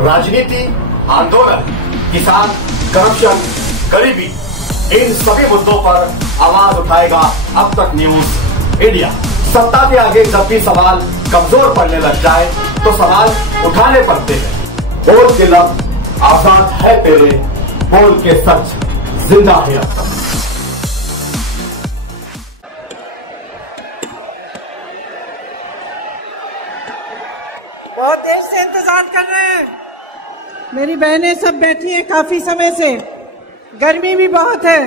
राजनीति, आंदोलन, किसान, करप्शन, गरीबी, इन सभी मुद्दों पर आवाज उठाएगा अब तक न्यूज इंडिया। सत्ता के आगे जब भी सवाल कमजोर पड़ने लग जाए तो सवाल उठाने पड़ते हैं। बोल के लफ्ज आजाद है तेरे, बोल के सच जिंदा है अब तक। बहुत देर से इंतजार कर रहे हैं। मेरी बहनें सब बैठी हैं काफी समय से, गर्मी भी बहुत है।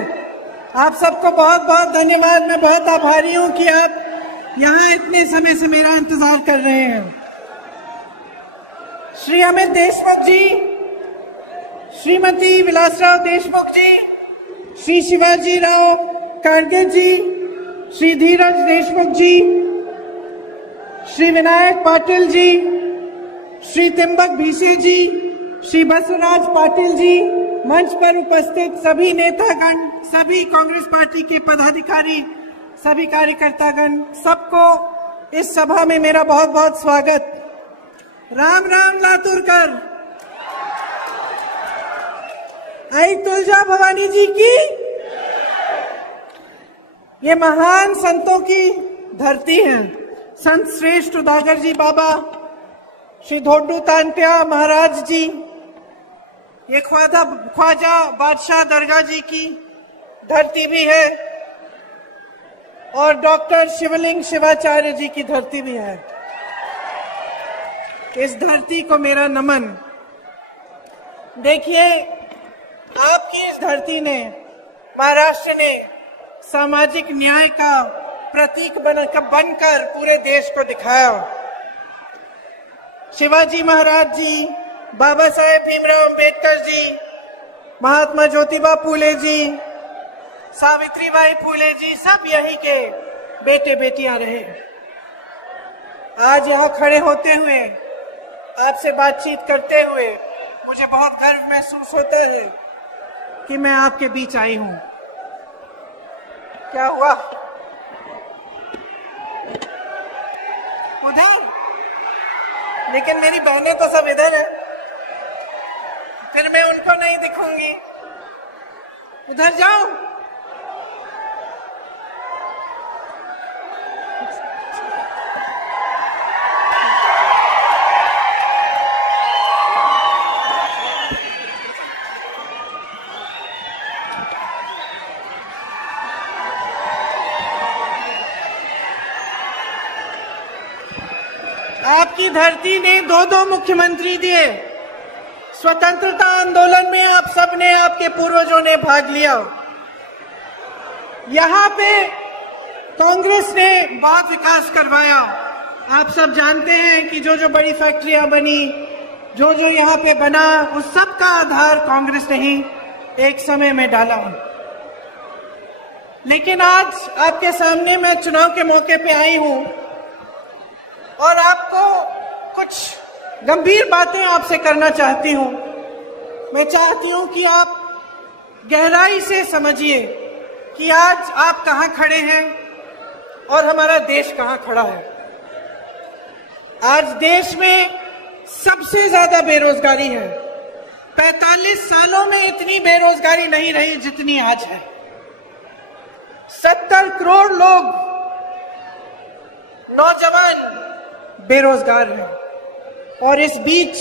आप सबको बहुत बहुत धन्यवाद। मैं बहुत आभारी हूं कि आप यहाँ इतने समय से मेरा इंतजार कर रहे हैं। श्री अमित देशमुख जी, श्रीमती विलासराव देशमुख जी, श्री शिवाजी राव कारगे जी, श्री धीरज देशमुख जी, श्री विनायक पाटिल जी, श्री त्रिंबक भीसे जी, श्री बसवराज पाटिल जी, मंच पर उपस्थित सभी नेतागण, सभी कांग्रेस पार्टी के पदाधिकारी, सभी कार्यकर्तागण, सबको इस सभा में मेरा बहुत बहुत स्वागत। राम राम लातूरकर। आई तुलजा भवानी जी की। ये महान संतों की धरती है। संत श्रेष्ठ उदागर जी बाबा, श्री धोडू तांत्या महाराज जी, ये ख्वाजा बादशाह दरगाह जी की धरती भी है और डॉक्टर शिवलिंग शिवाचार्य जी की धरती भी है। इस धरती को मेरा नमन। देखिए, आपकी इस धरती ने, महाराष्ट्र ने सामाजिक न्याय का प्रतीक बनकर पूरे देश को दिखाया। शिवाजी महाराज जी, बाबा साहेब भीमराव अंबेडकर जी, महात्मा ज्योतिबा फूले जी, सावित्रीबाई फूले जी, सब यहीं के बेटे बेटियां रहे। आज यहाँ खड़े होते हुए, आपसे बातचीत करते हुए मुझे बहुत गर्व महसूस होता है कि मैं आपके बीच आई हूँ। क्या हुआ? उधर? लेकिन मेरी बहनें तो सब इधर है, फिर मैं उनको नहीं दिखूंगी। उधर जाओ। आपकी धरती ने दो मुख्यमंत्री दिए। स्वतंत्रता आंदोलन में आप सबने, आपके पूर्वजों ने भाग लिया। यहाँ पे कांग्रेस ने बहुत विकास करवाया। आप सब जानते हैं कि जो जो बड़ी फैक्ट्रियां बनी, जो जो यहाँ पे बना, उस सब का आधार कांग्रेस ने ही एक समय में डाला। लेकिन आज आपके सामने मैं चुनाव के मौके पे आई हूँ और आपको कुछ गंभीर बातें आपसे करना चाहती हूँ। मैं चाहती हूँ कि आप गहराई से समझिए कि आज आप कहाँ खड़े हैं और हमारा देश कहाँ खड़ा है। आज देश में सबसे ज्यादा बेरोजगारी है। 45 सालों में इतनी बेरोजगारी नहीं रही जितनी आज है। 70 करोड़ लोग, नौजवान बेरोजगार हैं और इस बीच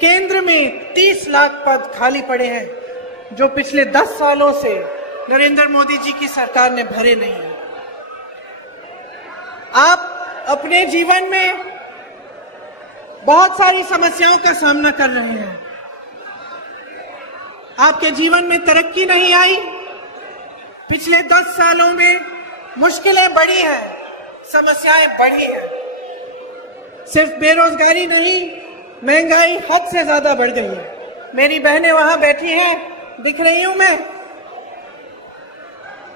केंद्र में 30 लाख पद खाली पड़े हैं जो पिछले 10 सालों से नरेंद्र मोदी जी की सरकार ने भरे नहीं हैं। आप अपने जीवन में बहुत सारी समस्याओं का सामना कर रहे हैं। आपके जीवन में तरक्की नहीं आई। पिछले 10 सालों में मुश्किलें बढ़ी हैं, समस्याएं बढ़ी हैं। सिर्फ बेरोजगारी नहीं, महंगाई हद से ज्यादा बढ़ गई है। मेरी बहनें वहां बैठी हैं, दिख रही हूं मैं।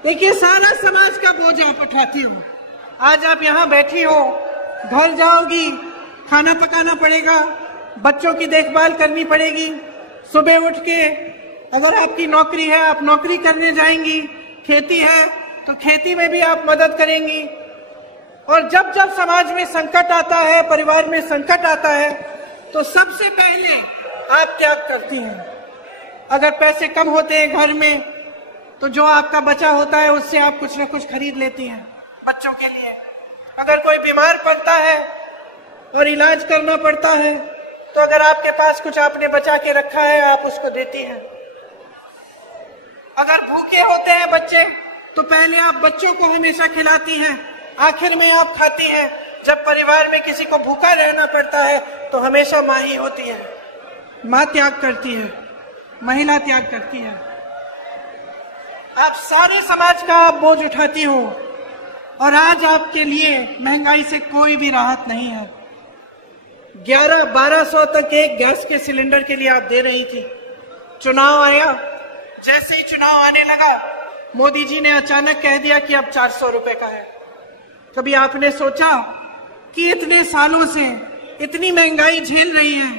देखिए, सारा समाज का बोझ आप उठाती हो। आज आप यहाँ बैठी हो, घर जाओगी, खाना पकाना पड़ेगा, बच्चों की देखभाल करनी पड़ेगी। सुबह उठ के अगर आपकी नौकरी है, आप नौकरी करने जाएंगी। खेती है तो खेती में भी आप मदद करेंगी। और जब जब समाज में संकट आता है, परिवार में संकट आता है, तो सबसे पहले आप त्याग करती हैं। अगर पैसे कम होते हैं घर में तो जो आपका बचा होता है उससे आप कुछ न कुछ खरीद लेती हैं बच्चों के लिए। अगर कोई बीमार पड़ता है और इलाज करना पड़ता है तो अगर आपके पास कुछ आपने बचा के रखा है आप उसको देती हैं। अगर भूखे होते हैं बच्चे तो पहले आप बच्चों को हमेशा खिलाती हैं, आखिर में आप खाती हैं। जब परिवार में किसी को भूखा रहना पड़ता है तो हमेशा माँ ही होती है। माँ त्याग करती है, महिला त्याग करती है। आप सारे समाज का आप बोझ उठाती हो और आज आपके लिए महंगाई से कोई भी राहत नहीं है। 1100-1200 तक एक गैस के सिलेंडर के लिए आप दे रही थी। चुनाव आया, जैसे ही चुनाव आने लगा मोदी जी ने अचानक कह दिया कि अब 400 रुपए का है। कभी आपने सोचा कि इतने सालों से इतनी महंगाई झेल रही है,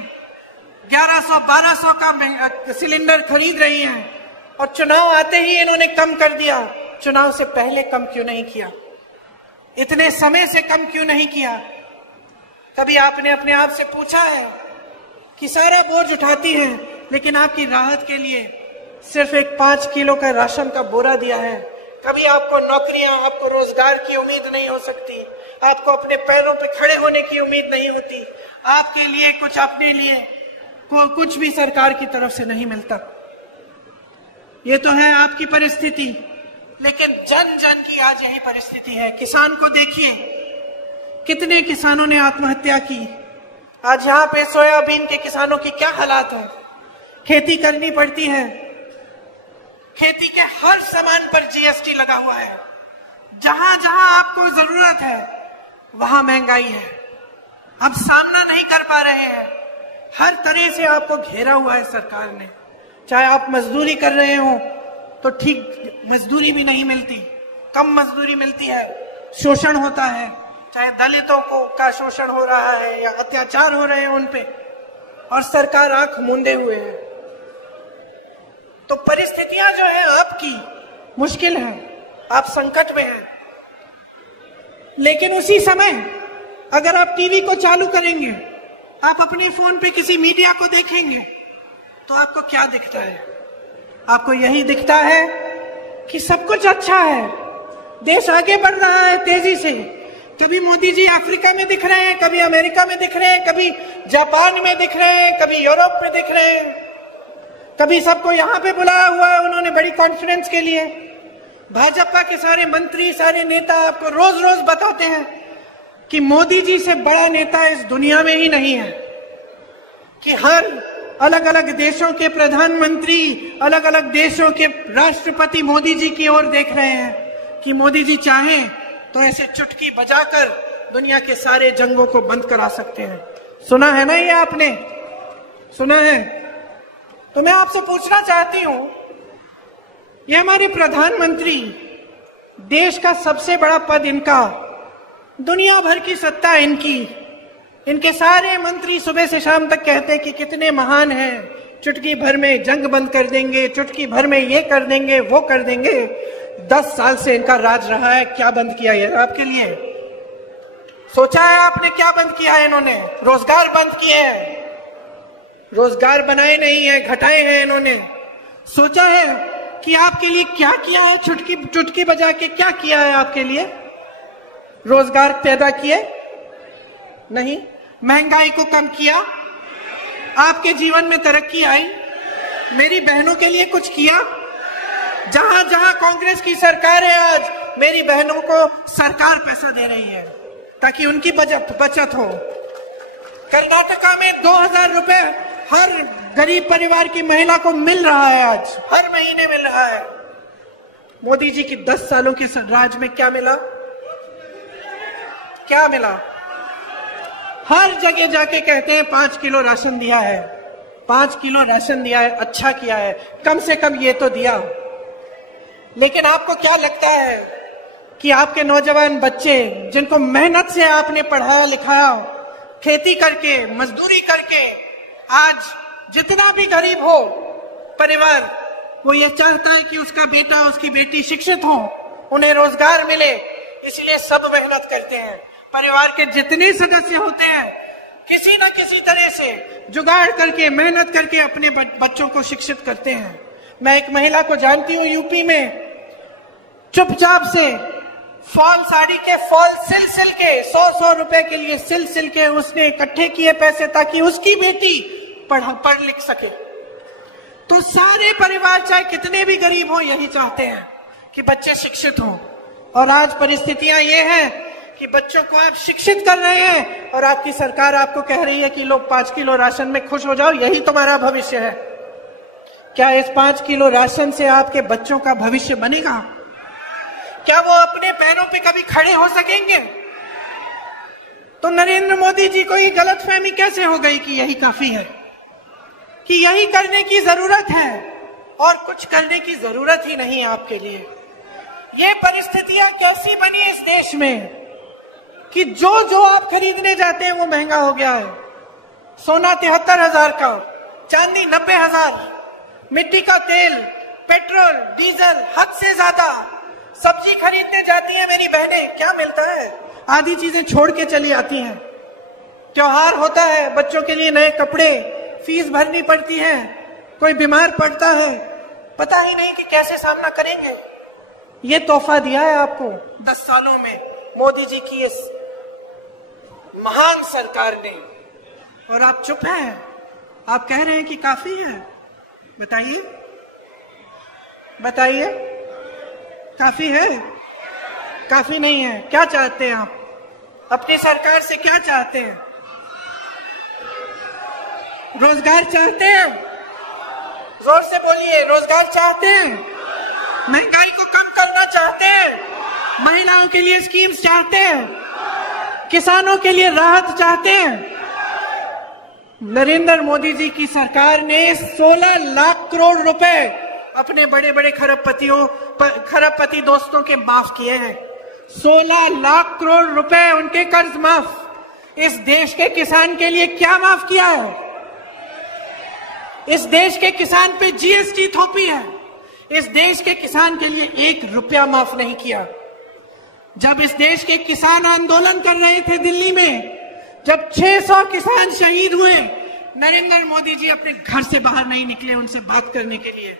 1100-1200 का सिलेंडर खरीद रही है और चुनाव आते ही इन्होंने कम कर दिया। चुनाव से पहले कम क्यों नहीं किया? इतने समय से कम क्यों नहीं किया? कभी आपने अपने आप से पूछा है कि सारा बोझ उठाती है लेकिन आपकी राहत के लिए सिर्फ एक 5 किलो का राशन का बोरा दिया है। कभी आपको नौकरियां, आपको रोजगार की उम्मीद नहीं हो सकती, आपको अपने पैरों पे खड़े होने की उम्मीद नहीं होती, आपके लिए कुछ, अपने लिए कुछ भी सरकार की तरफ से नहीं मिलता। ये तो है आपकी परिस्थिति, लेकिन जन जन की आज यही परिस्थिति है। किसान को देखिए, कितने किसानों ने आत्महत्या की। आज यहाँ पे सोयाबीन के किसानों की क्या हालात है। खेती करनी पड़ती है, खेती के हर सामान पर जीएसटी लगा हुआ है। जहां जहां आपको जरूरत है वहां महंगाई है, हम सामना नहीं कर पा रहे हैं। हर तरह से आपको घेरा हुआ है सरकार ने। चाहे आप मजदूरी कर रहे हो तो ठीक मजदूरी भी नहीं मिलती, कम मजदूरी मिलती है, शोषण होता है। चाहे दलितों को का शोषण हो रहा है या अत्याचार हो रहे हैं उन पे, और सरकार आंख मूंदे हुए है। तो परिस्थितियां जो है आपकी मुश्किल है, आप संकट में हैं। लेकिन उसी समय अगर आप टीवी को चालू करेंगे, आप अपने फोन पे किसी मीडिया को देखेंगे तो आपको क्या दिखता है? आपको यही दिखता है कि सब कुछ अच्छा है, देश आगे बढ़ रहा है तेजी से। कभी मोदी जी अफ्रीका में दिख रहे हैं, कभी अमेरिका में दिख रहे हैं, कभी जापान में दिख रहे हैं, कभी यूरोप में दिख रहे हैं, कभी सबको यहाँ पे बुलाया हुआ है उन्होंने बड़ी कॉन्फ्रेंस के लिए। भाजपा के सारे मंत्री, सारे नेता आपको रोज रोज बताते हैं कि मोदी जी से बड़ा नेता इस दुनिया में ही नहीं है, कि हर अलग अलग देशों के प्रधानमंत्री, अलग अलग देशों के राष्ट्रपति मोदी जी की ओर देख रहे हैं कि मोदी जी चाहें तो ऐसे चुटकी बजाकर दुनिया के सारे जंगों को बंद करा सकते हैं। सुना है ना, ये आपने सुना है? तो मैं आपसे पूछना चाहती हूं, ये हमारे प्रधानमंत्री, देश का सबसे बड़ा पद इनका, दुनिया भर की सत्ता इनकी, इनके सारे मंत्री सुबह से शाम तक कहते हैं कि कितने महान हैं, चुटकी भर में जंग बंद कर देंगे, चुटकी भर में ये कर देंगे, वो कर देंगे। 10 साल से इनका राज रहा है, क्या बंद किया है आपके लिए? सोचा है आपने क्या बंद किया है? इन्होंने रोजगार बंद किए हैं, रोजगार बनाए नहीं है, घटाए हैं इन्होंने। सोचा है कि आपके लिए क्या किया है? चुटकी बजा के क्या किया है आपके लिए? रोजगार पैदा किए नहीं, महंगाई को कम किया, आपके जीवन में तरक्की आई, मेरी बहनों के लिए कुछ किया? जहां जहां कांग्रेस की सरकार है आज मेरी बहनों को सरकार पैसा दे रही है ताकि उनकी बचत हो। कर्नाटका में 2000 रुपए हर गरीब परिवार की महिला को मिल रहा है, आज हर महीने मिल रहा है। मोदी जी की 10 सालों के राज में क्या मिला? क्या मिला? हर जगह जाके कहते हैं 5 किलो राशन दिया है, 5 किलो राशन दिया है, अच्छा किया है, कम से कम ये तो दिया। लेकिन आपको क्या लगता है कि आपके नौजवान बच्चे जिनको मेहनत से आपने पढ़ाया लिखाया, खेती करके, मजदूरी करके, आज जितना भी गरीब हो परिवार, वो ये चाहता है कि उसका बेटा, उसकी बेटी शिक्षित हो, उन्हें रोजगार मिले, इसलिए सब मेहनत करते हैं। परिवार के जितने सदस्य होते हैं किसी न किसी तरह से जुगाड़ करके, मेहनत करके अपने बच्चों को शिक्षित करते हैं। मैं एक महिला को जानती हूँ यूपी में, चुपचाप से फॉल साड़ी के फॉल सिल के 100 रुपए के लिए सिल के उसने इकट्ठे किए पैसे ताकि उसकी बेटी पढ़ लिख सके। तो सारे परिवार चाहे कितने भी गरीब हो यही चाहते हैं कि बच्चे शिक्षित हों। और आज परिस्थितियां ये हैं कि बच्चों को आप शिक्षित कर रहे हैं और आपकी सरकार आपको कह रही है कि लोग 5 किलो राशन में खुश हो जाओ, यही तुम्हारा भविष्य है। क्या इस 5 किलो राशन से आपके बच्चों का भविष्य बनेगा? क्या वो अपने पैरों पे कभी खड़े हो सकेंगे? तो नरेंद्र मोदी जी को ये गलतफहमी कैसे हो गई कि यही काफी है, कि यही करने की जरूरत है और कुछ करने की जरूरत ही नहीं है आपके लिए। ये परिस्थितियां कैसी बनी इस देश में कि जो आप खरीदने जाते हैं वो महंगा हो गया है। सोना 73,000 का, चांदी 90,000, मिट्टी का तेल, पेट्रोल, डीजल हद से ज्यादा। सब्जी खरीदने जाती हैं मेरी बहनें, क्या मिलता है? आधी चीजें छोड़ के चली आती हैं। त्योहार होता है, बच्चों के लिए नए कपड़े, फीस भरनी पड़ती है, कोई बीमार पड़ता है, पता ही नहीं कि कैसे सामना करेंगे। ये तोहफा दिया है आपको 10 सालों में मोदी जी की इस महान सरकार ने, और आप चुप हैं। आप कह रहे हैं कि काफी है। बताइए बताइए, काफी है? काफी नहीं है। क्या चाहते हैं आप? अपनी सरकार से क्या चाहते हैं? रोजगार चाहते हैं? जोर से बोलिए, रोजगार चाहते हैं? महंगाई को कम करना चाहते हैं? महिलाओं के लिए स्कीम्स चाहते हैं? किसानों के लिए राहत चाहते हैं? नरेंद्र मोदी जी की सरकार ने 16 लाख करोड़ रुपए अपने बड़े बड़े खरबपति दोस्तों के माफ किए हैं। 16 लाख करोड़ रुपए उनके कर्ज माफ। इस देश के किसान के लिए क्या माफ किया है? इस देश के किसान पे जीएसटी थोपी है। इस देश के किसान के लिए 1 रुपया माफ नहीं किया। जब इस देश के किसान आंदोलन कर रहे थे दिल्ली में, जब 600 किसान शहीद हुए, नरेंद्र मोदी जी अपने घर से बाहर नहीं निकले उनसे बात करने के लिए।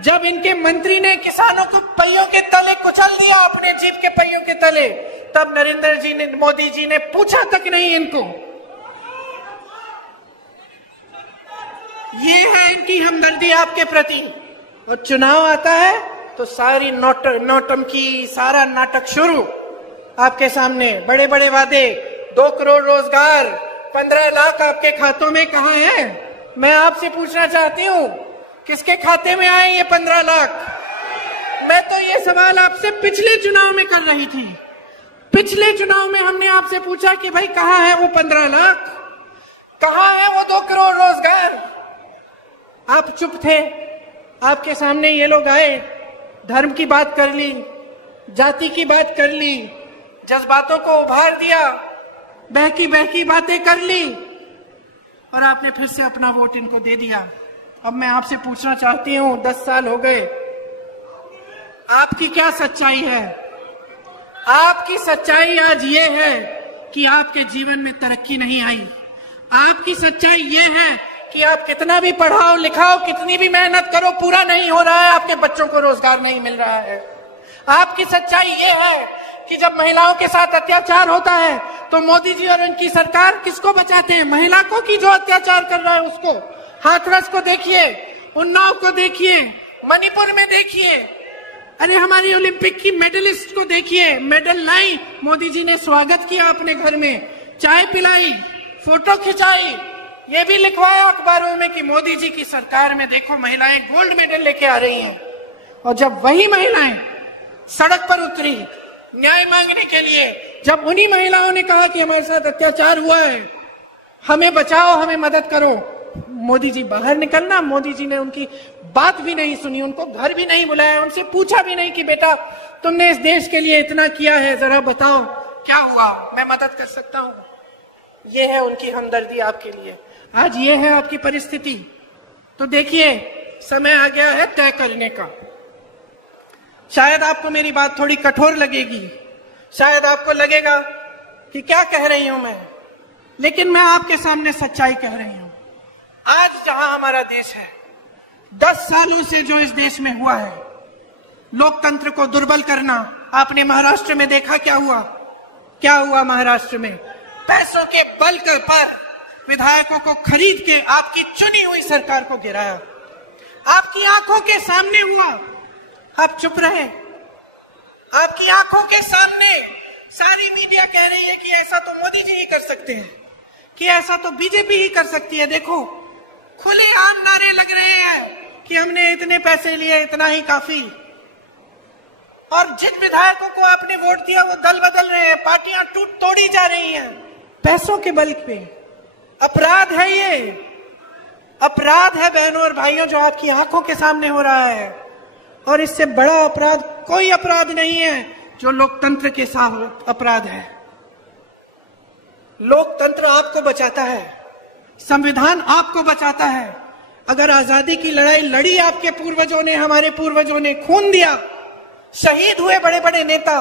जब इनके मंत्री ने किसानों को पहियों के तले कुचल दिया, अपने जीप के पहियों के तले, तब मोदी जी ने पूछा तक नहीं इनको। ये है इनकी हमदर्दी आपके प्रति। और चुनाव आता है तो सारी नौटंकी, सारा नाटक शुरू। आपके सामने बड़े बड़े वादे, 2 करोड़ रोजगार, 15 लाख आपके खातों में कहाँ है? मैं आपसे पूछना चाहती हूँ, किसके खाते में आए ये 15 लाख? मैं तो ये सवाल आपसे पिछले चुनाव में कर रही थी। पिछले चुनाव में हमने आपसे पूछा कि भाई कहाँ है वो 15 लाख, कहाँ है वो 2 करोड़ रोजगार? आप चुप थे। आपके सामने ये लोग आए, धर्म की बात कर ली, जाति की बात कर ली, जज्बातों को उभार दिया, बहकी बातें कर ली, और आपने फिर से अपना वोट इनको दे दिया। अब मैं आपसे पूछना चाहती हूँ, 10 साल हो गए, आपकी क्या सच्चाई है? आपकी सच्चाई आज ये है कि आपके जीवन में तरक्की नहीं आई। आपकी सच्चाई ये है कि आप कितना भी पढ़ाओ लिखाओ, कितनी भी मेहनत करो, पूरा नहीं हो रहा है, आपके बच्चों को रोजगार नहीं मिल रहा है। आपकी सच्चाई ये है कि जब महिलाओं के साथ अत्याचार होता है तो मोदी जी और उनकी सरकार किसको बचाते हैं? महिला को, कि जो अत्याचार कर रहा है उसको। हाथरस को देखिए, उन्नाव को देखिए, मणिपुर में देखिए, अरे हमारी ओलंपिक की मेडलिस्ट को देखिए, मेडल लाई, मोदी जी ने स्वागत किया अपने घर में, चाय पिलाई, फोटो खिंचाई, ये भी लिखवाया अखबारों में कि मोदी जी की सरकार में देखो महिलाएं गोल्ड मेडल लेके आ रही हैं। और जब वही महिलाएं सड़क पर उतरी न्याय मांगने के लिए, जब उन्हीं महिलाओं ने कहा कि हमारे साथ अत्याचार हुआ है, हमें बचाओ, हमें मदद करो, मोदी जी बाहर निकलना। मोदी जी ने उनकी बात भी नहीं सुनी, उनको घर भी नहीं बुलाया, उनसे पूछा भी नहीं कि बेटा तुमने इस देश के लिए इतना किया है, जरा बताओ क्या हुआ, मैं मदद कर सकता हूं। ये है उनकी हमदर्दी आपके लिए। आज ये है आपकी परिस्थिति। तो देखिए, समय आ गया है तय करने का। शायद आपको मेरी बात थोड़ी कठोर लगेगी, शायद आपको लगेगा कि क्या कह रही हूं मैं, लेकिन मैं आपके सामने सच्चाई कह रही हूं। आज जहां हमारा देश है, 10 सालों से जो इस देश में हुआ है, लोकतंत्र को दुर्बल करना, आपने महाराष्ट्र में देखा क्या हुआ। क्या हुआ महाराष्ट्र में? पैसों के बल पर विधायकों को खरीद के आपकी चुनी हुई सरकार को गिराया। आपकी आंखों के सामने हुआ, आप चुप रहे। आपकी आंखों के सामने सारी मीडिया कह रही है कि ऐसा तो मोदी जी ही कर सकते हैं, कि ऐसा तो बीजेपी ही कर सकती है। देखो, खुलेआम नारे लग रहे हैं कि हमने इतने पैसे लिए, इतना ही काफी। और जिन विधायकों को आपने वोट दिया वो दल बदल रहे हैं, पार्टियां तोड़ी जा रही हैं पैसों के बल पे। अपराध है ये, अपराध है बहनों और भाइयों, जो आपकी आंखों के सामने हो रहा है। और इससे बड़ा अपराध कोई अपराध नहीं है जो लोकतंत्र के साथ अपराध है। लोकतंत्र आपको बचाता है, संविधान आपको बचाता है। अगर आजादी की लड़ाई लड़ी आपके पूर्वजों ने, हमारे पूर्वजों ने, खून दिया, शहीद हुए बड़े बड़े नेता,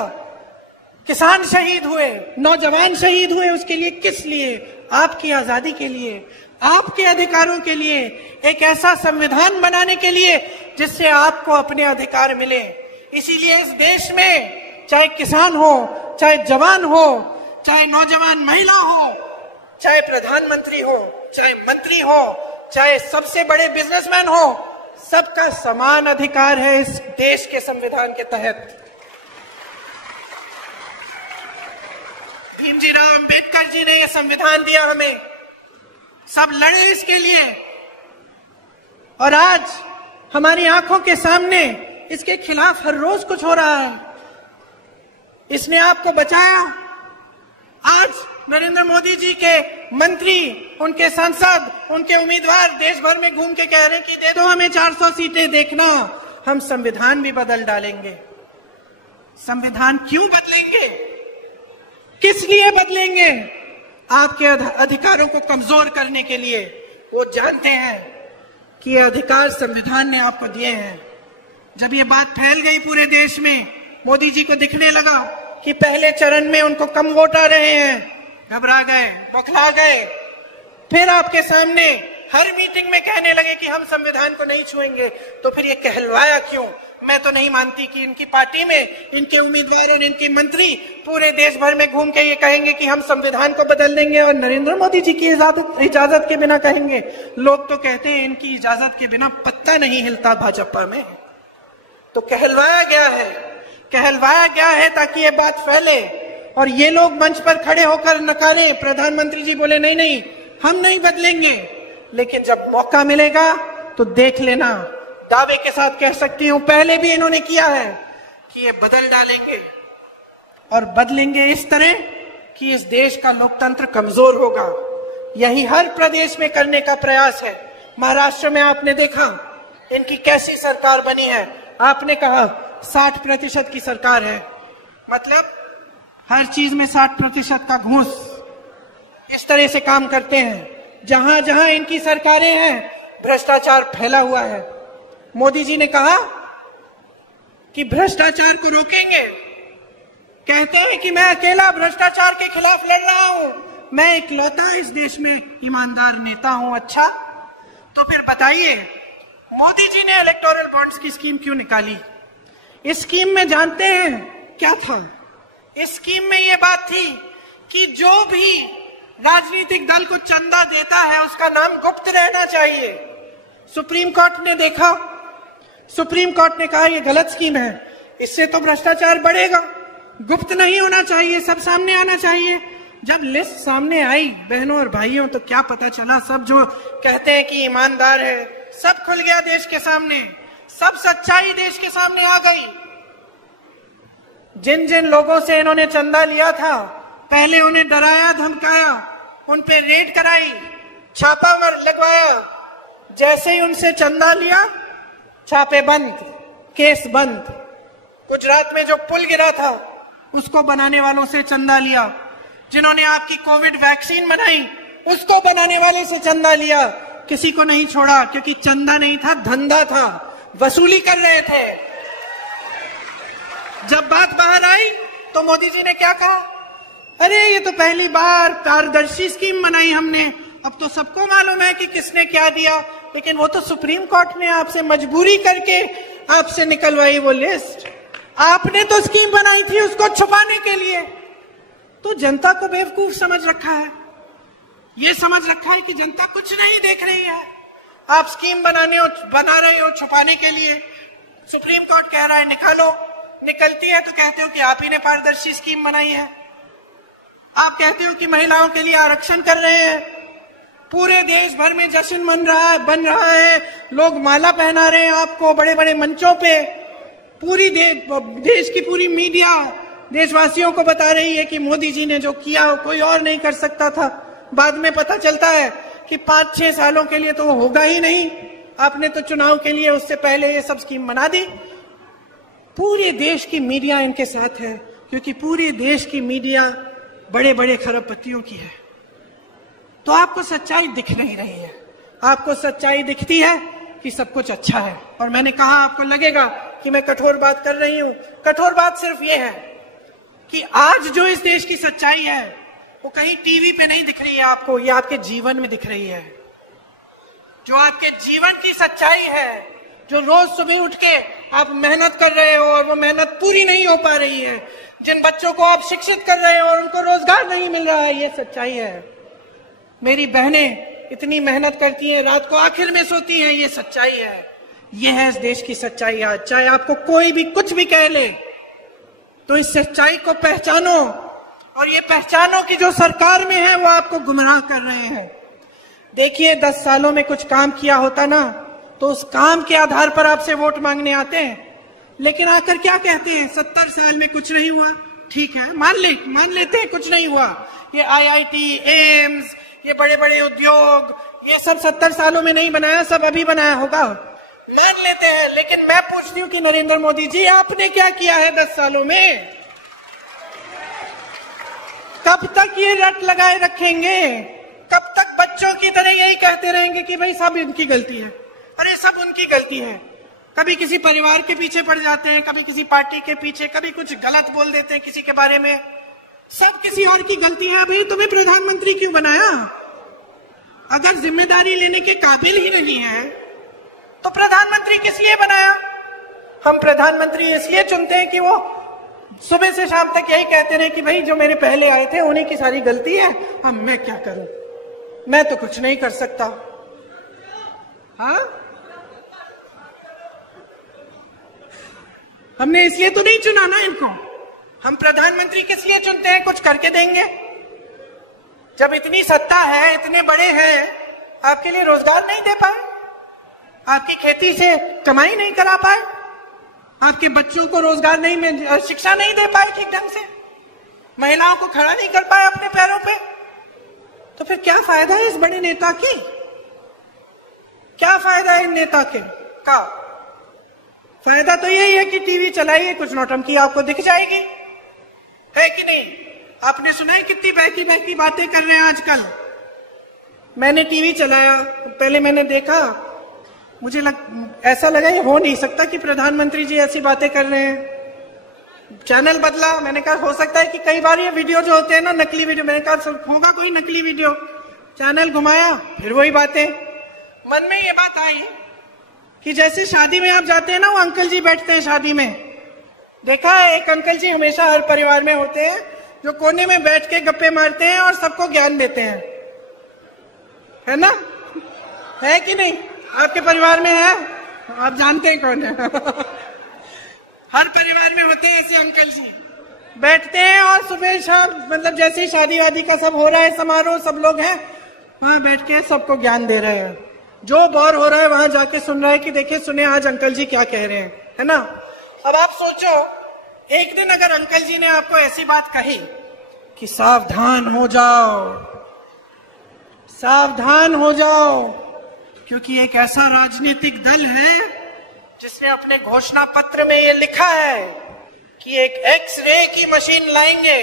किसान शहीद हुए, नौजवान शहीद हुए, उसके लिए किस लिए? आपकी आजादी के लिए, आपके अधिकारों के लिए, एक ऐसा संविधान बनाने के लिए जिससे आपको अपने अधिकार मिले। इसीलिए इस देश में चाहे किसान हो, चाहे जवान हो, चाहे नौजवान महिला हो, चाहे प्रधानमंत्री हो, चाहे मंत्री हो, चाहे सबसे बड़े बिजनेसमैन हो, सबका समान अधिकार है इस देश के संविधान के तहत। भीमराव अंबेडकर जी ने यह संविधान दिया हमें, सब लड़े इसके लिए। और आज हमारी आंखों के सामने इसके खिलाफ हर रोज कुछ हो रहा है। इसने आपको बचाया। आज नरेंद्र मोदी जी के मंत्री, उनके सांसद, उनके उम्मीदवार देश भर में घूम के कह रहे हैं कि दे दो हमें 400 सीटें, देखना हम संविधान भी बदल डालेंगे। संविधान क्यों बदलेंगे? किस लिए बदलेंगे? आपके अधिकारों को कमजोर करने के लिए। वो जानते हैं कि ये अधिकार संविधान ने आपको दिए हैं। जब ये बात फैल गई पूरे देश में, मोदी जी को दिखने लगा कि पहले चरण में उनको कम वोट आ रहे हैं, घबरा गए, बौखला गए। फिर आपके सामने हर मीटिंग में कहने लगे कि हम संविधान को नहीं छुएंगे। तो फिर ये कहलवाया क्यों? मैं तो नहीं मानती कि इनकी पार्टी में इनके उम्मीदवार और इनके मंत्री पूरे देश भर में घूम के ये कहेंगे कि हम संविधान को बदल देंगे और नरेंद्र मोदी जी की इजाजत के बिना कहेंगे। लोग तो कहते हैं इनकी इजाजत के बिना पत्ता नहीं हिलता भाजपा में। तो कहलवाया गया है ताकि ये बात फैले और ये लोग मंच पर खड़े होकर नकारें। प्रधानमंत्री जी बोले नहीं नहीं, हम नहीं बदलेंगे। लेकिन जब मौका मिलेगा तो देख लेना, दावे के साथ कह सकती हूं, पहले भी इन्होंने किया है कि ये बदल डालेंगे और बदलेंगे इस तरह कि इस देश का लोकतंत्र कमजोर होगा। यही हर प्रदेश में करने का प्रयास है। महाराष्ट्र में आपने देखा इनकी कैसी सरकार बनी है। आपने कहा 60% की सरकार है, मतलब हर चीज में 60% का घूस, इस तरह से काम करते हैं। जहां जहां इनकी सरकारें हैं भ्रष्टाचार फैला हुआ है। मोदी जी ने कहा कि भ्रष्टाचार को रोकेंगे। कहते हैं कि मैं अकेला भ्रष्टाचार के खिलाफ लड़ रहा हूं, मैं इकलौता इस देश में ईमानदार नेता हूं। अच्छा, तो फिर बताइए मोदी जी ने इलेक्टोरल बॉन्ड्स की स्कीम क्यों निकाली? इस स्कीम में जानते हैं क्या था? इस स्कीम में यह बात थी कि जो भी राजनीतिक दल को चंदा देता है उसका नाम गुप्त रहना चाहिए। सुप्रीम कोर्ट ने देखा, सुप्रीम कोर्ट ने कहा यह गलत स्कीम है, इससे तो भ्रष्टाचार बढ़ेगा, गुप्त नहीं होना चाहिए, सब सामने आना चाहिए। जब लिस्ट सामने आई बहनों और भाइयों, तो क्या पता चला? सब जो कहते हैं कि ईमानदार है, सब खुल गया देश के सामने, सब सच्चाई देश के सामने आ गई। जिन जिन लोगों से इन्होंने चंदा लिया था, पहले उन्हें डराया धमकाया, उन पे रेड कराई, छापा लगवाया। जैसे ही उनसे चंदा लिया, छापे बंद, केस बंद। गुजरात में जो पुल गिरा था उसको बनाने वालों से चंदा लिया। जिन्होंने आपकी कोविड वैक्सीन बनाई उसको बनाने वाले से चंदा लिया। किसी को नहीं छोड़ा, क्योंकि चंदा नहीं था, धंधा था, वसूली कर रहे थे। जब बात बाहर आई तो मोदी जी ने क्या कहा? अरे ये तो पहली बार पारदर्शी स्कीम बनाई हमने, अब तो सबको मालूम है कि किसने क्या दिया, लेकिन वो तो सुप्रीम कोर्ट ने आपसे मजबूरी करके आपसे निकलवाई वो लिस्ट। आपने तो स्कीम बनाई थी उसको छुपाने के लिए, तो जनता को बेवकूफ समझ रखा है। ये समझ रखा है कि जनता कुछ नहीं देख रही है। आप स्कीम बना रहे हो छुपाने के लिए। सुप्रीम कोर्ट कह रहा है निकालो, निकलती है तो कहते हो कि आप ही ने पारदर्शी स्कीम बनाई है। आप कहते हो कि महिलाओं के लिए आरक्षण कर रहे हैं, पूरे देश भर में जश्न बन रहा है, लोग माला पहना रहे हैं आपको बड़े बड़े मंचों पे, पूरी देश की पूरी मीडिया देशवासियों को बता रही है कि मोदी जी ने जो किया वो कोई और नहीं कर सकता था। बाद में पता चलता है कि 5-6 सालों के लिए तो वो होगा ही नहीं। आपने तो चुनाव के लिए उससे पहले ये सब स्कीम बना दी। पूरे देश की मीडिया इनके साथ है, क्योंकि पूरे देश की मीडिया बड़े बड़े खरबपतियों की है। तो आपको सच्चाई दिख नहीं रही है। आपको सच्चाई दिखती है कि सब कुछ अच्छा है। और मैंने कहा आपको लगेगा कि मैं कठोर बात कर रही हूं। कठोर बात सिर्फ ये है कि आज जो इस देश की सच्चाई है वो कहीं टीवी पे नहीं दिख रही है आपको, ये आपके जीवन में दिख रही है। जो आपके जीवन की सच्चाई है, जो रोज सुबह उठ के आप मेहनत कर रहे हो और वो मेहनत पूरी नहीं हो पा रही है, जिन बच्चों को आप शिक्षित कर रहे हो और उनको रोजगार नहीं मिल रहा है, ये सच्चाई है। मेरी बहनें इतनी मेहनत करती हैं, रात को आखिर में सोती हैं, ये सच्चाई है। ये है इस देश की सच्चाई। आज चाहे आपको कोई भी कुछ भी कह ले, तो इस सच्चाई को पहचानो, और ये पहचानो कि जो सरकार में है वो आपको गुमराह कर रहे हैं। देखिए 10 सालों में कुछ काम किया होता ना, तो उस काम के आधार पर आपसे वोट मांगने आते हैं। लेकिन आकर क्या कहते हैं, 70 साल में कुछ नहीं हुआ। ठीक है, मान लेते हैं कुछ नहीं हुआ। ये IIT, एम्स, ये बड़े बड़े उद्योग, ये सब 70 सालों में नहीं बनाया, सब अभी बनाया होगा, मान लेते हैं। लेकिन मैं पूछती हूँ कि नरेंद्र मोदी जी आपने क्या किया है 10 सालों में? कब तक ये रट लगाए रखेंगे? कब तक बच्चों की तरह यही कहते रहेंगे कि भाई सब इनकी गलती है? अरे सब उनकी गलती है। कभी किसी परिवार के पीछे पड़ जाते हैं, कभी किसी पार्टी के पीछे, कभी कुछ गलत बोल देते हैं किसी के बारे में, सब किसी और की गलती है। अभी तुम्हें प्रधानमंत्री क्यों बनाया? अगर जिम्मेदारी लेने के काबिल ही नहीं है तो प्रधानमंत्री किस लिए बनाया? हम प्रधानमंत्री इसलिए चुनते हैं कि वो सुबह से शाम तक यही कहते रहे कि भाई जो मेरे पहले आए थे उन्हीं की सारी गलती है, अब मैं क्या करूं, मैं तो कुछ नहीं कर सकता। हाँ, हमने इसलिए तो नहीं चुना ना इनको। हम प्रधानमंत्री किस लिए चुनते हैं? कुछ करके देंगे। जब इतनी सत्ता है, इतने बड़े हैं, आपके लिए रोजगार नहीं दे पाए, आपकी खेती से कमाई नहीं करा पाए, आपके बच्चों को रोजगार नहीं मिल, शिक्षा नहीं दे पाए ठीक ढंग से, महिलाओं को खड़ा नहीं कर पाए अपने पैरों पे, तो फिर क्या फायदा है इस बड़े नेता की? क्या फायदा है इन नेता के का? फायदा तो यही है कि टीवी चलाइए, कुछ नौटंकी आपको दिख जाएगी, है कि नहीं? आपने सुना है कितनी बहकी बहकी बातें कर रहे हैं आजकल। मैंने टीवी चलाया, पहले मैंने देखा, मुझे ऐसा लगा ये हो नहीं सकता कि प्रधानमंत्री जी ऐसी बातें कर रहे हैं। चैनल बदला, मैंने कहा हो सकता है कि कई बार ये वीडियो जो होते हैं ना, नकली वीडियो, मैंने कहा होगा कोई नकली वीडियो। चैनल घुमाया, फिर वही बातें। मन में ये बात आई कि जैसे शादी में आप जाते हैं ना, वो अंकल जी बैठते हैं शादी में, देखा है एक अंकल जी हमेशा हर परिवार में होते हैं जो कोने में बैठ के गप्पे मारते हैं और सबको ज्ञान देते हैं, है ना? है कि नहीं? आपके परिवार में है? आप जानते हैं कौन है। हर परिवार में होते हैं ऐसे अंकल जी, बैठते हैं और सुबह शाम, मतलब जैसे ही शादी वादी का सब हो रहा है समारोह, सब लोग हैं वहां बैठ के सबको ज्ञान दे रहे हैं। जो बोर हो रहा है वहां जाके सुन रहा है कि देखिए सुने आज अंकल जी क्या कह रहे हैं, है ना? अब आप सोचो, एक दिन अगर अंकल जी ने आपको ऐसी बात कही कि सावधान हो जाओ, सावधान हो जाओ, क्योंकि एक ऐसा राजनीतिक दल है जिसने अपने घोषणा पत्र में ये लिखा है कि एक एक्सरे की मशीन लाएंगे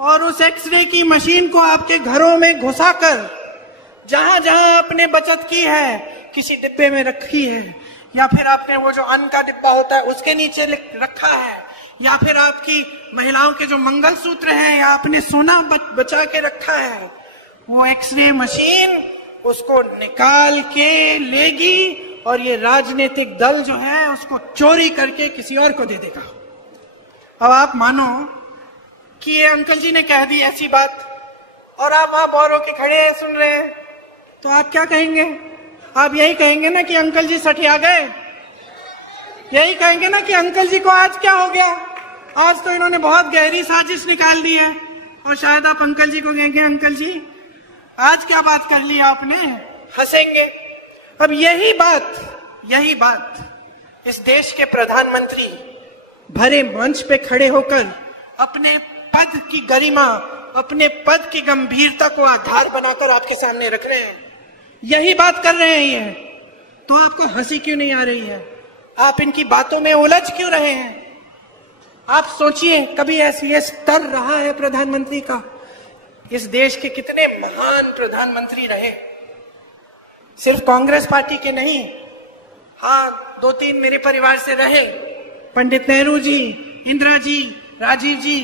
और उस एक्सरे की मशीन को आपके घरों में घुसाकर जहां जहां आपने बचत की है, किसी डिब्बे में रखी है या फिर आपने वो जो अन्न का डिब्बा होता है उसके नीचे रखा है या फिर आपकी महिलाओं के जो मंगलसूत्र हैं या आपने सोना बचा के रखा है, वो एक्सरे मशीन उसको निकाल के लेगी और ये राजनीतिक दल जो है उसको चोरी करके किसी और को दे देगा। अब आप मानो कि ये अंकल जी ने कह दी ऐसी बात और आप वहां बौर होके खड़े हैं सुन रहे हैं, तो आप क्या कहेंगे? आप यही कहेंगे ना कि अंकल जी सठिया गए, यही कहेंगे ना कि अंकल जी को आज क्या हो गया, आज तो इन्होंने बहुत गहरी साजिश निकाल दी है। और शायद आप अंकल जी को कहेंगे, अंकल जी आज क्या बात कर ली आपने, हंसेंगे। अब यही बात इस देश के प्रधानमंत्री भरे मंच पे खड़े होकर अपने पद की गरिमा, अपने पद की गंभीरता को आधार बनाकर आपके सामने रख रहे हैं, यही बात कर रहे हैं ये, तो आपको हंसी क्यों नहीं आ रही है? आप इनकी बातों में उलझ क्यों रहे हैं? आप सोचिए, कभी ऐसी ये स्तर रहा है प्रधानमंत्री का? इस देश के कितने महान प्रधानमंत्री रहे, सिर्फ कांग्रेस पार्टी के नहीं, हाँ 2-3 मेरे परिवार से रहे, पंडित नेहरू जी, इंदिरा जी, राजीव जी,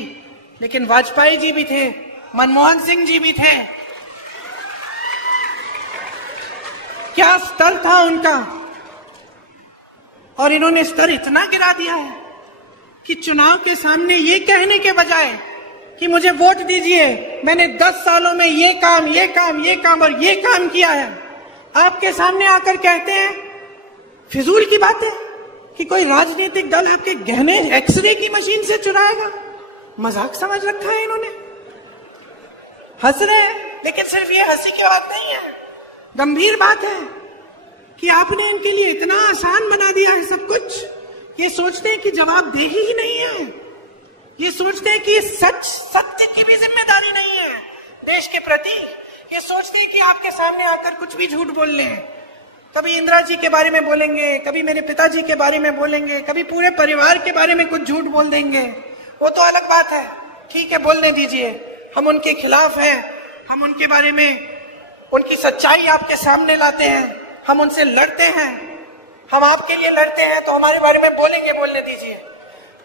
लेकिन वाजपेयी जी भी थे, मनमोहन सिंह जी भी थे। क्या स्तर था उनका, और इन्होंने स्तर इतना गिरा दिया है कि चुनाव के सामने ये कहने के बजाय कि मुझे वोट दीजिए, मैंने 10 सालों में ये काम और ये काम किया है, आपके सामने आकर कहते हैं फिजूल की बात है कि कोई राजनीतिक दल आपके गहने एक्सरे की मशीन से चुराएगा। मजाक समझ रखा है इन्होंने, हंस रहे हैं। लेकिन सिर्फ ये हंसी की बात नहीं है, गंभीर बात है कि आपने इनके लिए इतना आसान बना दिया है सब कुछ। ये सोचते हैं कि जवाबदेही ही नहीं है, ये सोचते हैं कि सत्य की भी जिम्मेदारी नहीं है देश के प्रति। ये सोचते हैं कि आपके सामने आकर कुछ भी झूठ बोल लें, कभी इंदिरा जी के बारे में बोलेंगे, कभी मेरे पिताजी के बारे में बोलेंगे, कभी पूरे परिवार के बारे में कुछ झूठ बोल देंगे। वो तो अलग बात है, ठीक है बोलने दीजिए, हम उनके खिलाफ हैं, हम उनके बारे में उनकी सच्चाई आपके सामने लाते हैं, हम उनसे लड़ते हैं, हम आपके लिए लड़ते हैं, तो हमारे बारे में बोलेंगे, बोलने दीजिए।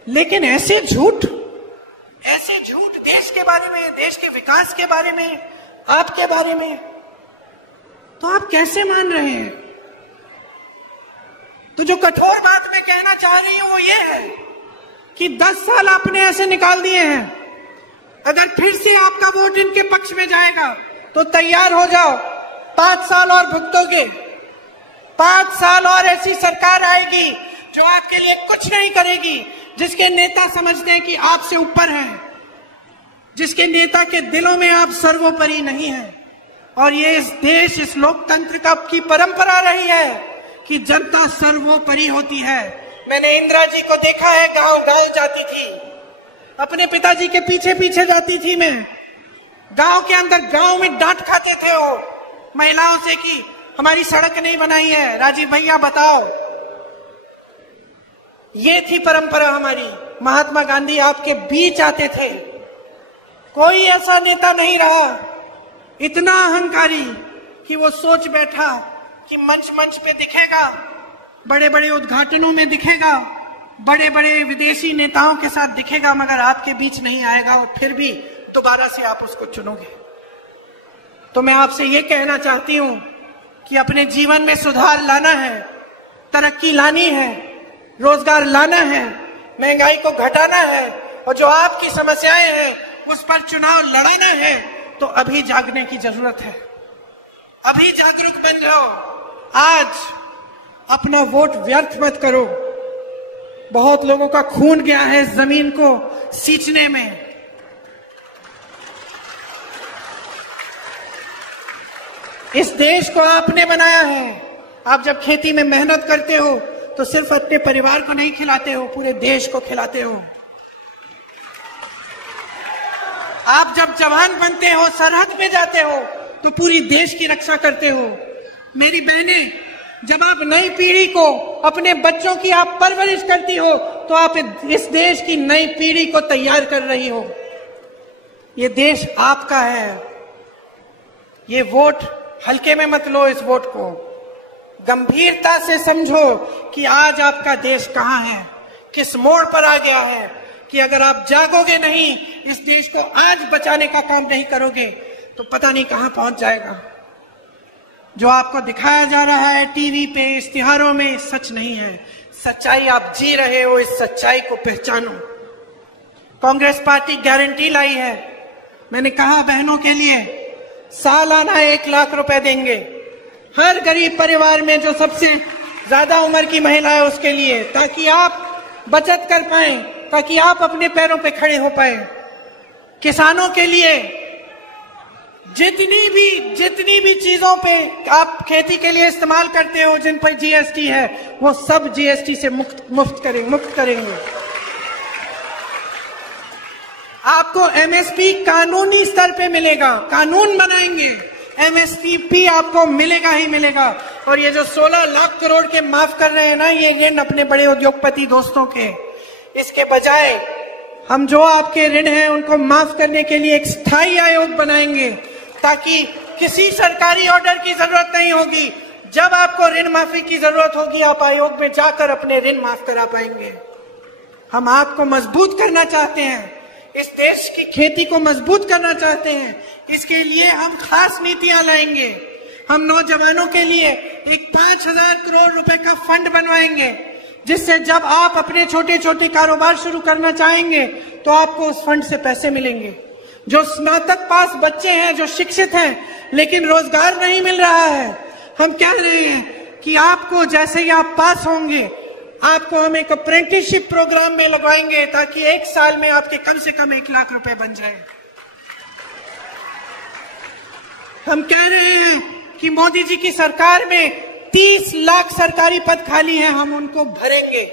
लेकिन ऐसे झूठ देश के बारे में, देश के विकास के बारे में, आपके बारे में, तो आप कैसे मान रहे हैं? तो जो कठोर बात मैं कहना चाह रही हूं वो ये है कि 10 साल आपने ऐसे निकाल दिए हैं, अगर फिर से आपका वोट इनके पक्ष में जाएगा तो तैयार हो जाओ, 5 साल और भुगतोगे। 5 साल और ऐसी सरकार आएगी जो आपके लिए कुछ नहीं करेगी, जिसके नेता समझते हैं कि आपसे ऊपर हैं, जिसके नेता के दिलों में आप सर्वोपरि नहीं हैं। और ये इस देश, इस लोकतंत्र की परंपरा रही है कि जनता सर्वोपरि होती है। मैंने इंदिरा जी को देखा है, गांव जाती थी, अपने पिताजी के पीछे पीछे जाती थी मैं, गांव के अंदर, गांव में डांट खाते थे वो महिलाओं से कि हमारी सड़क नहीं बनाई है, राजीव भैया बताओ। ये थी परंपरा हमारी। महात्मा गांधी आपके बीच आते थे, कोई ऐसा नेता नहीं रहा इतना अहंकारी कि वो सोच बैठा कि मंच पे दिखेगा, बड़े बड़े उद्घाटनों में दिखेगा, बड़े बड़े विदेशी नेताओं के साथ दिखेगा, मगर आपके बीच नहीं आएगा और फिर भी दोबारा से आप उसको चुनोगे। तो मैं आपसे ये कहना चाहती हूं कि अपने जीवन में सुधार लाना है, तरक्की लानी है, रोजगार लाना है, महंगाई को घटाना है, और जो आपकी समस्याएं हैं उस पर चुनाव लड़ाना है, तो अभी जागने की जरूरत है। अभी जागरूक बन जाओ, आज अपना वोट व्यर्थ मत करो। बहुत लोगों का खून गया है जमीन को सींचने में। इस देश को आपने बनाया है। आप जब खेती में मेहनत करते हो तो सिर्फ अपने परिवार को नहीं खिलाते हो, पूरे देश को खिलाते हो। आप जब जवान बनते हो, सरहद पे जाते हो, तो पूरी देश की रक्षा करते हो। मेरी बहनें, जब आप नई पीढ़ी को, अपने बच्चों की आप परवरिश करती हो, तो आप इस देश की नई पीढ़ी को तैयार कर रही हो। ये देश आपका है। ये वोट हल्के में मत लो, इस वोट को गंभीरता से समझो कि आज आपका देश कहां है, किस मोड़ पर आ गया है, कि अगर आप जागोगे नहीं, इस देश को आज बचाने का काम नहीं करोगे, तो पता नहीं कहां पहुंच जाएगा। जो आपको दिखाया जा रहा है टीवी पे, इश्तिहारों में, सच नहीं है। सच्चाई आप जी रहे हो, इस सच्चाई को पहचानो। कांग्रेस पार्टी गारंटी लाई है। मैंने कहा बहनों के लिए सालाना 1 लाख रुपए देंगे हर गरीब परिवार में, जो सबसे ज्यादा उम्र की महिला है उसके लिए, ताकि आप बचत कर पाए, ताकि आप अपने पैरों पे खड़े हो पाए। किसानों के लिए जितनी भी चीजों पे आप खेती के लिए इस्तेमाल करते हो, जिन पर जीएसटी है, वो सब जीएसटी से मुक्त करेंगे। आपको एमएसपी कानूनी स्तर पे मिलेगा, कानून बनाएंगे, एमएसपी आपको मिलेगा ही मिलेगा। और ये जो 16 लाख करोड़ के माफ कर रहे हैं ना, ये ऋण अपने बड़े उद्योगपति दोस्तों के, इसके बजाय हम जो आपके ऋण हैं उनको माफ करने के लिए एक स्थायी आयोग बनाएंगे, ताकि किसी सरकारी ऑर्डर की जरूरत नहीं होगी। जब आपको ऋण माफी की जरूरत होगी, आप आयोग में जाकर अपने ऋण माफ करा पाएंगे। हम आपको मजबूत करना चाहते हैं, इस देश की खेती को मजबूत करना चाहते हैं। इसके लिए हम खास नीतियां लाएंगे। हम नौजवानों के लिए एक 5,000 करोड़ रुपए का फंड बनवाएंगे, जिससे जब आप अपने छोटे छोटे कारोबार शुरू करना चाहेंगे तो आपको उस फंड से पैसे मिलेंगे। जो स्नातक पास बच्चे हैं, जो शिक्षित हैं लेकिन रोजगार नहीं मिल रहा है, हम कह रहे हैं कि आपको जैसे ही आप पास होंगे, आपको हम एक अप्रेंटिसशिप प्रोग्राम में लगवाएंगे, ताकि 1 साल में आपके कम से कम 1 लाख रुपए बन जाए। हम कह रहे हैं कि मोदी जी की सरकार में 30 लाख सरकारी पद खाली हैं, हम उनको भरेंगे।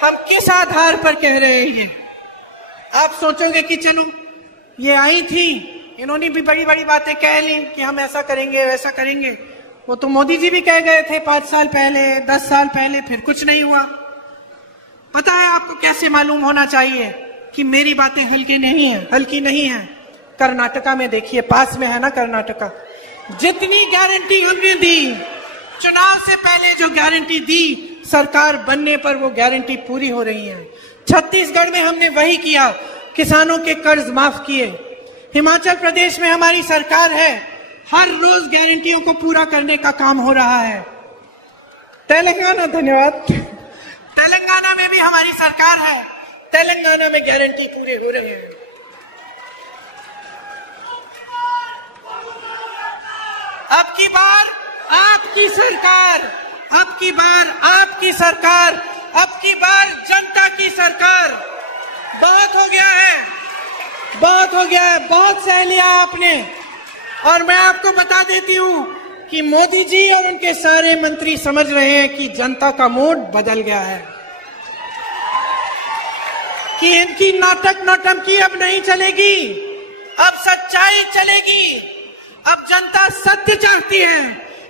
हम किस आधार पर कह रहे हैं ये? आप सोचोगे कि चलो ये आई थी, इन्होंने भी बड़ी बड़ी बातें कह ली कि हम ऐसा करेंगे वैसा करेंगे। वो तो मोदी जी भी कह गए थे 5 साल पहले, 10 साल पहले, फिर कुछ नहीं हुआ। पता है आपको कैसे मालूम होना चाहिए कि मेरी बातें हल्की नहीं है। कर्नाटका में देखिए, पास में है ना कर्नाटका, जितनी गारंटी हमने दी, चुनाव से पहले जो गारंटी दी, सरकार बनने पर वो गारंटी पूरी हो रही है। छत्तीसगढ़ में हमने वही किया, किसानों के कर्ज माफ किए। हिमाचल प्रदेश में हमारी सरकार है, हर रोज गारंटियों को पूरा करने का काम हो रहा है। तेलंगाना, धन्यवाद, तेलंगाना में भी हमारी सरकार है, तेलंगाना में गारंटी पूरे हो रहे हैं। अब की बार आपकी सरकार, अब की बार आपकी सरकार, अब की बार जनता की सरकार। बहुत हो गया है, बहुत हो गया है, बहुत सह लिया आपने। और मैं आपको बता देती हूं कि मोदी जी और उनके सारे मंत्री समझ रहे हैं कि जनता का मूड बदल गया है, कि इनकी नाटक नौटंकी अब नहीं चलेगी, अब सच्चाई चलेगी। अब जनता सत्य चाहती है,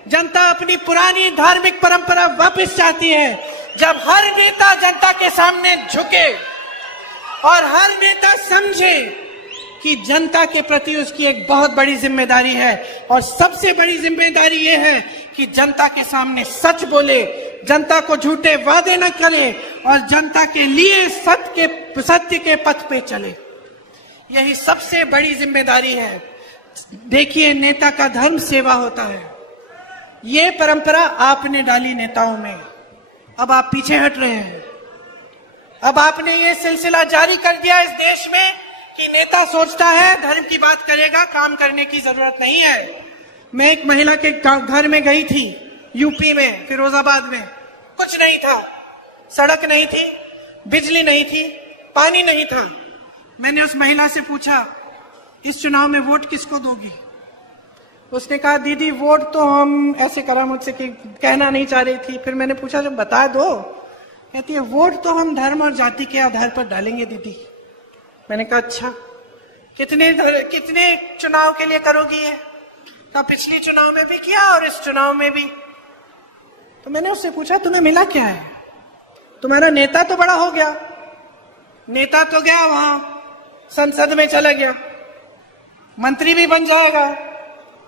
जनता अपनी पुरानी धार्मिक परंपरा वापस चाहती है। जब हर नेता जनता के सामने झुके और हर नेता समझे कि जनता के प्रति उसकी एक बहुत बड़ी जिम्मेदारी है, और सबसे बड़ी जिम्मेदारी ये है कि जनता के सामने सच बोले, जनता को झूठे वादे न करे और जनता के लिए सत्य के पथ पे चले। यही सबसे बड़ी जिम्मेदारी है। देखिए, नेता का धर्म सेवा होता है। ये परंपरा आपने डाली नेताओं में, अब आप पीछे हट रहे हैं। अब आपने ये सिलसिला जारी कर दिया इस देश में कि नेता सोचता है धर्म की बात करेगा, काम करने की जरूरत नहीं है। मैं एक महिला के घर में गई थी, यूपी में, फिरोजाबाद में। कुछ नहीं था, सड़क नहीं थी, बिजली नहीं थी, पानी नहीं था। मैंने उस महिला से पूछा, इस चुनाव में वोट किसको दोगी? उसने कहा, दीदी वोट तो हम ऐसे करा मुझसे कि कहना नहीं चाह रही थी। फिर मैंने पूछा, जब बता दो। कहती है, वोट तो हम धर्म और जाति के आधार पर डालेंगे दीदी। मैंने कहा, अच्छा, कितने चुनाव के लिए करोगी ये? कहा, पिछले चुनाव में भी किया और इस चुनाव में भी। तो मैंने उससे पूछा, तुम्हें मिला क्या है? तुम्हारा नेता तो बड़ा हो गया, नेता तो गया वहां संसद में चला गया, मंत्री भी बन जाएगा,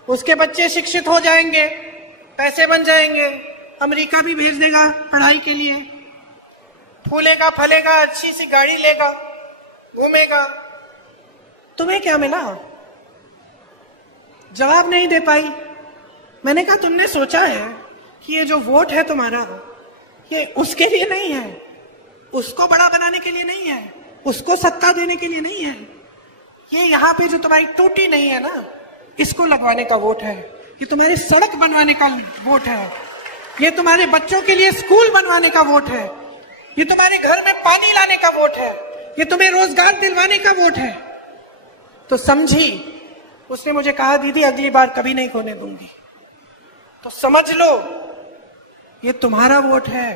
उसके बच्चे शिक्षित हो जाएंगे, पैसे बन जाएंगे, अमेरिका भी भेज देगा पढ़ाई के लिए, फूलेगा फलेगा, अच्छी सी गाड़ी लेगा, घूमेगा। तुम्हें क्या मिला? जवाब नहीं दे पाई। मैंने कहा तुमने सोचा है कि ये जो वोट है तुम्हारा, ये उसके लिए नहीं है, उसको बड़ा बनाने के लिए नहीं है, उसको सत्ता देने के लिए नहीं है। ये यहाँ पे जो तुम्हारी टूटी नहीं है ना, इसको लगवाने का वोट है। ये तुम्हारी सड़क बनवाने का वोट है। ये तुम्हारे बच्चों के लिए स्कूल बनवाने का वोट है। ये तुम्हारे घर में पानी लाने का वोट है। ये तुम्हें रोजगार दिलवाने का वोट है। तो समझी। उसने मुझे कहा दीदी अगली बार कभी नहीं खोने दूंगी। तो समझ लो ये तुम्हारा वोट है,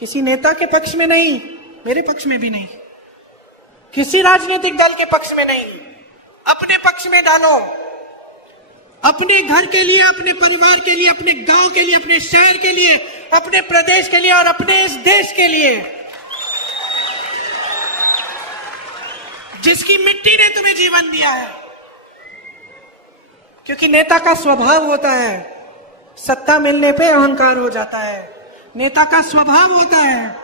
किसी नेता के पक्ष में नहीं, मेरे पक्ष में भी नहीं, किसी राजनीतिक दल के पक्ष में नहीं, अपने पक्ष में डालो। अपने घर के लिए, अपने परिवार के लिए, अपने गांव के लिए, अपने शहर के लिए, अपने प्रदेश के लिए और अपने इस देश के लिए, जिसकी मिट्टी ने तुम्हें जीवन दिया है। क्योंकि नेता का स्वभाव होता है सत्ता मिलने पे अहंकार हो जाता है। नेता का स्वभाव होता है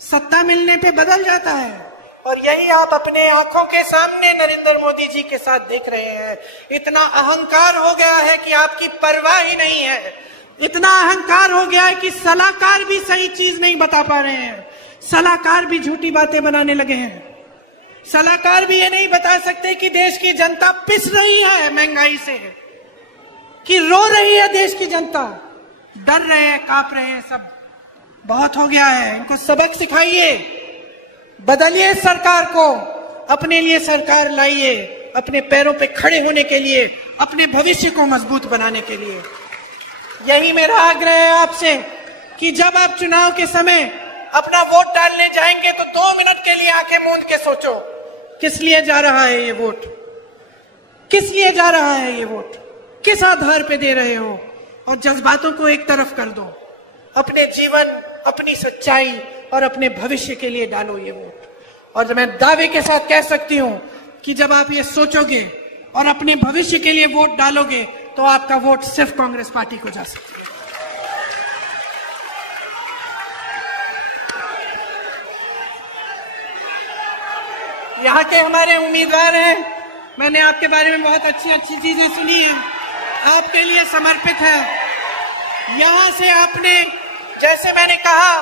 सत्ता मिलने पे बदल जाता है। और यही आप अपने आंखों के सामने नरेंद्र मोदी जी के साथ देख रहे हैं। इतना अहंकार हो गया है कि आपकी परवाह ही नहीं है। इतना अहंकार हो गया है कि सलाहकार भी सही चीज नहीं बता पा रहे हैं। सलाहकार भी झूठी बातें बनाने लगे हैं। सलाहकार भी ये नहीं बता सकते कि देश की जनता पिस रही है महंगाई से, कि रो रही है देश की जनता, डर रहे हैं, कांप रहे हैं। सब बहुत हो गया है। इनको सबक सिखाइए, बदलिए सरकार को, अपने लिए सरकार लाइए, अपने पैरों पे खड़े होने के लिए, अपने भविष्य को मजबूत बनाने के लिए। यही मेरा आग्रह है आपसे कि जब आप चुनाव के समय अपना वोट डालने जाएंगे तो 2 मिनट के लिए आंखें मूंद के सोचो, किस लिए जा रहा है ये वोट, किस लिए जा रहा है ये वोट, किस आधार पे दे रहे हो। और जज्बातों को एक तरफ कर दो, अपने जीवन, अपनी सच्चाई और अपने भविष्य के लिए डालो ये वोट। और मैं दावे के साथ कह सकती हूं कि जब आप ये सोचोगे और अपने भविष्य के लिए वोट डालोगे तो आपका वोट सिर्फ कांग्रेस पार्टी को जा सकती है। यहाँ के हमारे उम्मीदवार हैं, मैंने आपके बारे में बहुत अच्छी अच्छी चीजें सुनी है, आपके लिए समर्पित है। यहाँ से आपने, जैसे मैंने कहा,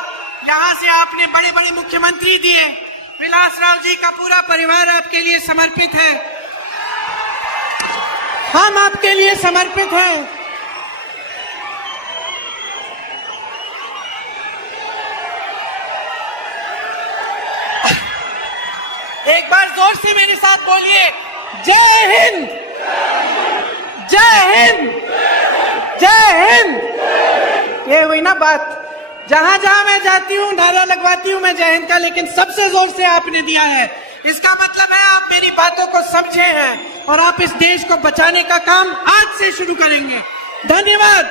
यहाँ से आपने बड़े बड़े मुख्यमंत्री दिए, विलासराव जी का पूरा परिवार आपके लिए समर्पित है, हम आपके लिए समर्पित हैं। एक बार जोर से मेरे साथ बोलिए, जय हिंद, जय हिंद, जय हिंद। ये हुई ना बात। जहां जहां मैं जाती हूँ नारा लगवाती हूँ मैं जय हिंद का, लेकिन सबसे जोर से आपने दिया है। इसका मतलब है आप मेरी बातों को समझे हैं और आप इस देश को बचाने का काम आज से शुरू करेंगे। धन्यवाद।